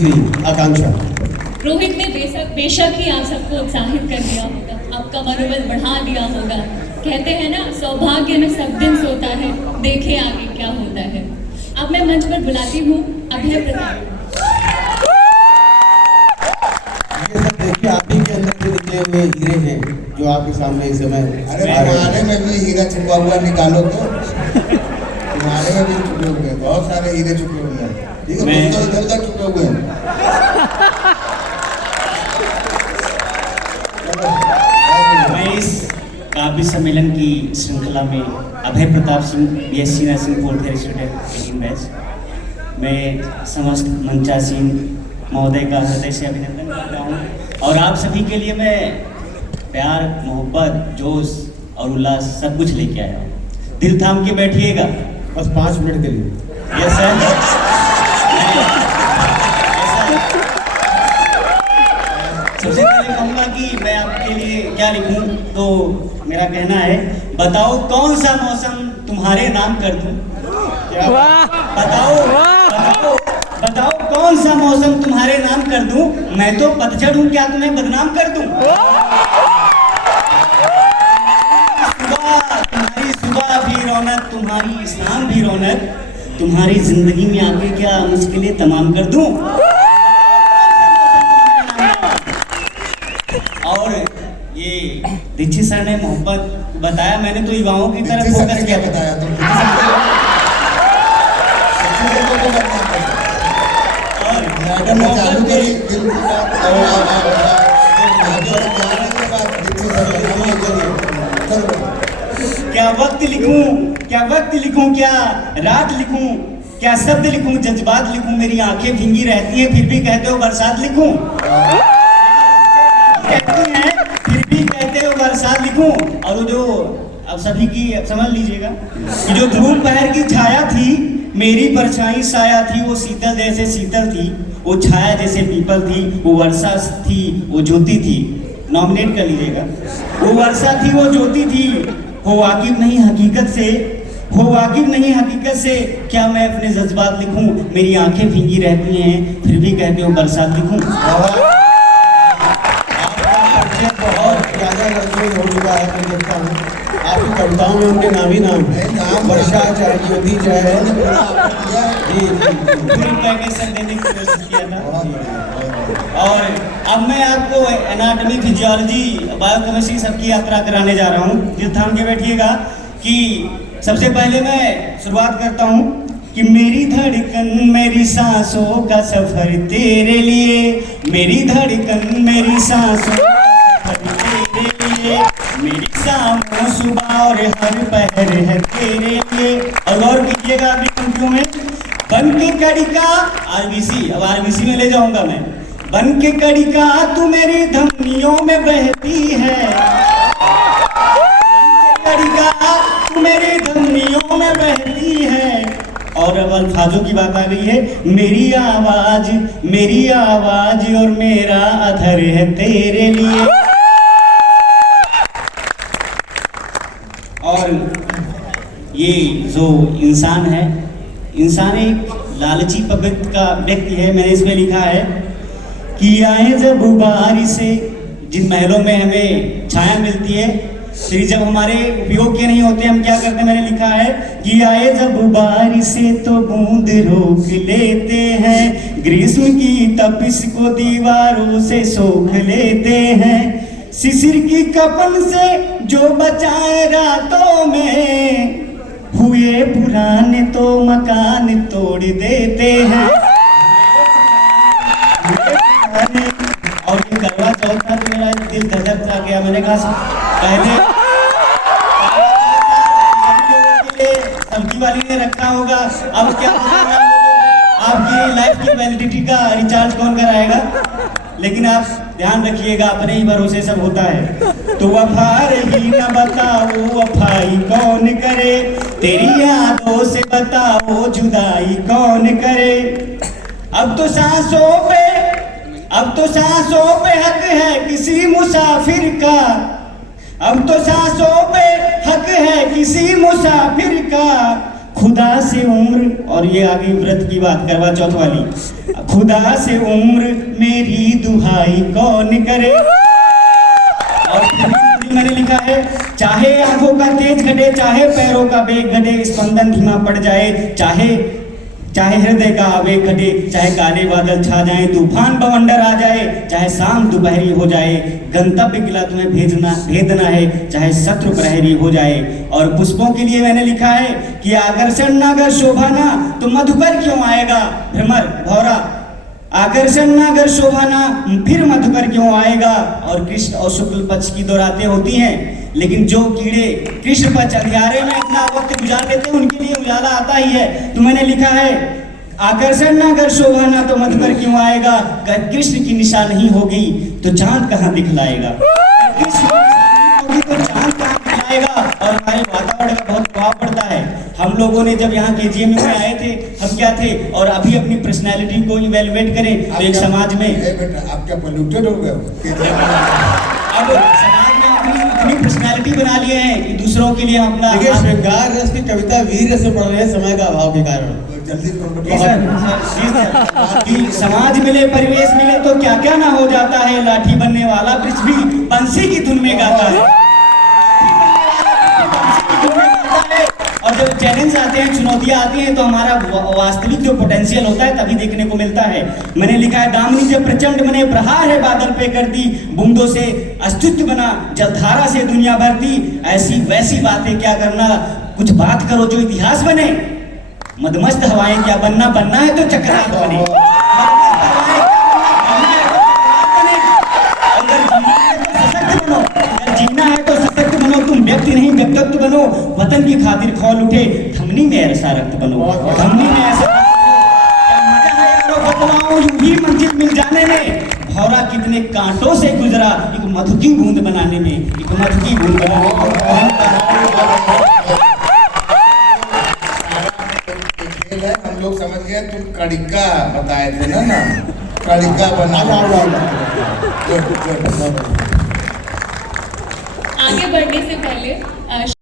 जी आकांक्षा। रोहित ने बेशक ही आप सबको उत्साहित कर दिया होगा, आपका मनोबल बढ़ा दिया होगा। कहते हैं ना, सौभाग्य में सब दिन सोता है, देखे आगे क्या होता है। अब मैं मंच पर बुलाती हूँ अभय प्रताप। ये सब देखिए आप ही के अंदर से निकले हुए हीरे हैं जो आपके सामने इस समय। अरे तुम्हारे में भी हीरा छुपा हुआ निकालो तो। तुम्हारे में भी छुपे हुए हैं, बहुत सारे हीरे छुपे हुए हैं। ठीक है, तो इधर उधर छुपे हुए हैं। मैं इस काव्य सम्मेलन की श्रृंखला में Abhay Pratap Singh BSc nursing fourth year student 18 batch. मैं समस्त मंचासीन महोदय का हृदय से अभिनंदन करता हूँ और आप सभी के लिए मैं प्यार, मोहब्बत, जोश और उल्लास सब कुछ लेके आया हूँ। दिल थाम के बैठिएगा बस 5 मिनट के लिए। Yes sir. सबसे पहले कहूँगा कि मैं आपके लिए क्या लिखूं, तो मेरा कहना है, बताओ कौन सा मौसम तुम्हारे नाम कर दूं। बताओ कौन सा मौसम तुम्हारे नाम कर दूं। मैं तो पतझड़ हूँ, क्या तुम्हें बदनाम कर दूं। तुम्हारी सुबह भी रौनक, तुम्हारी शाम भी रौनक, तुम्हारी जिंदगी में आके क्या मुश्किलें तमाम कर दूं। और ये दीक्षित सर ने मोहब्बत बताया, मैंने तो युवाओं की तरफ फोकस किया। बताया तो चालू करी क्या वक्त लिखूं, क्या वक्त लिखूं, क्या रात लिखूं, क्या शब्द लिखूं, जज्बात लिखूं। मेरी आंखें भींगी रहती हैं फिर भी कहते हो बरसात लिखूं। कहती हैं फिर भी कहते हो बरसात लिखूं। और वो जो अब सभी की समझ लीजिएगा कि जो ध्रुव पहर की छाया थी, मेरी परछाई साया थी, वो शीतल जैसे शीतल थी, वो छाया जैसे पीपल थी, वो वर्षा थी, वो ज्योति थी। नॉमिनेट कर लीजिएगा। वो वर्षा थी, वो ज्योति थी, हो वाकिफ नहीं हकीकत से, हो वाकिफ नहीं हकीकत से, क्या मैं अपने जज्बात लिखूं। मेरी आंखें भींगी रहती हैं फिर भी कहते हो बरसात लिखूं। बहुत ज़्यादा लक्ष्य हो चुका है। मैं देखता हूँ आपकी कविताओं में उनके नाम ही नाम है, वर्षा चाहे ज्योति चाहे देने की कोशिश किया था। और अब मैं आपको एनाटॉमी, फिजियोलॉजी, बायोकेमिस्ट्री सबकी यात्रा कराने जा रहा हूँ। दिल थाम के बैठिएगा कि सबसे पहले मैं शुरुआत करता हूँ कि मेरी धड़कन मेरी सांसों का सफर तेरे लिए, मेरी धड़कन मेरी सांसों का सफर तेरे लिए, मेरी शाम सुबह और हर पहर है तेरे लिए। और गौर कीजिएगा अभी पंक्तियों में, बन के कड़ी का RBC, अब RBC में ले जाऊंगा मैं। बन के कड़ी का तू मेरी धमनियों में बहती है, कड़ी का तू मेरी धमनियों में बहती है। और अब अल्फाजों की बात आ गई है, मेरी आवाज और मेरा अधर है तेरे लिए। और ये जो इंसान है, इंसान एक लालची पवित्र का व्यक्ति है। मैंने इसमें लिखा है कि आए जब बारिश से, जिन महलों में हमें छाया मिलती है, फिर जब हमारे उपयोग के नहीं होते हम क्या करते हैं। मैंने लिखा है कि आए जब बारिश से तो बूंद रोक लेते हैं, ग्रीष्म की तपिश को दीवारों से सोख लेते हैं, शिशिर की कपन से जो बचाए रातों में, हुए पुराने तो मकान तोड़ देते हैं। और ये करवा चौथ था तो मेरा दिल धड़क सा गया। मैंने कहा पहले सब्जी वाली ने रखा होगा, अब क्या आपकी लाइफ की वैलिडिटी का रिचार्ज कौन कराएगा। लेकिन आप ध्यान रखिएगा, अपने ही भरोसे सब होता है। तो वफा रही न बताओ वफाई कौन करे, तेरी यादों से बताओ जुदाई कौन करे। अब तो सांसों पे हक है किसी मुसाफिर का, अब तो सांसों पे हक है किसी मुसाफिर का, खुदा से उम्र, और ये आगे व्रत की बात करवा चौथ वाली, खुदा से उम्र मेरी दुहाई कौन करे। और मैंने लिखा है, चाहे आंखों का तेज घटे, चाहे पैरों का वेग घटे, स्पंदन धीमा पड़ जाए, चाहे हृदय का आवेग घटे, चाहे काले बादल छा जाएं, तूफान बवंडर आ जाए, चाहे शाम दोपहरी हो जाए, गंतव्य किला तुम्हें भेदना है, चाहे शत्रु प्रहरी हो जाए। और पुष्पों के लिए मैंने लिखा है कि आकर्षण ना अगर शोभा ना तो मधुकर क्यों आएगा भ्रमर भौरा, आकर्षण ना अगर शोभा ना फिर मधुकर क्यों आएगा। और कृष्ण और शुक्ल पक्ष की दो रातें होती हैं, लेकिन जो कीड़े कृष्ण पक्ष अंधियारे में अपना वक्त गुजार लेते हैं उनके लिए उजाला आता ही है। तो मैंने लिखा है, आकर्षण ना अगर शोभा ना तो मधुकर क्यों आएगा, अगर कृष्ण की निशा नहीं होगी तो चांद कहाँ दिखलाएगा, कृष्ण की निशा नहीं होगी तो चांद कहाँ दिखलाएगा। और हमारे वातावरण का बहुत प्रभाव पड़ता है। हम लोगों ने जब यहाँ KGM में आए थे, हम क्या थे, और अभी अपनी पर्सनैलिटी को इवेलुएट करें तो एक समाज में बेटा आप क्या पोल्यूटेड हो गए अब समाज में अपनी पर्सनैलिटी बना लिए हैं कि दूसरों के लिए हम अपना देखिए श्रृंगार रस की कविता वीर रस से पढ़ रहे हैं समय का अभाव के कारण। जल्दी जी सर, कि समाज मिले परिवेश मिले तो क्या क्या ना हो जाता है, लाठी बनने वाला पृथ्वी बंसी की धुन में गाता है। और जब चैलेंज आते हैं, चुनौतियां आती हैं, तो हमारा वास्तविक जो पोटेंशियल होता है तभी देखने को मिलता है। मैंने लिखा है, दामिनी जब प्रचंड बने प्रहार है बादल पे कर दी, बूंदों से अस्तित्व बना जलधारा से दुनिया भरती, ऐसी वैसी बातें क्या करना, कुछ बात करो जो इतिहास बने। मदमस्त हवाएं क्या बनना, बनना है तो चक्रवात बने, जीना है तो सशक्त बनो, तुम व्यक्ति नहीं व्यक्तित्व बनो, वतन की खातिर खौल उठे, धमनी में ऐसा रक्त बनो, धमनी में ऐसा मजा है यारो बतलाओ यूं ही मंजिल मिल जाने में, भौरा कितने कांटों से गुजरा एक मधु की बूंद बनाने में, एक मधु की बूंद बनाने में। हम लोग समझ गए तुम कड़िका बताए थे ना कड़िका बना। आगे बढ़ने से पहले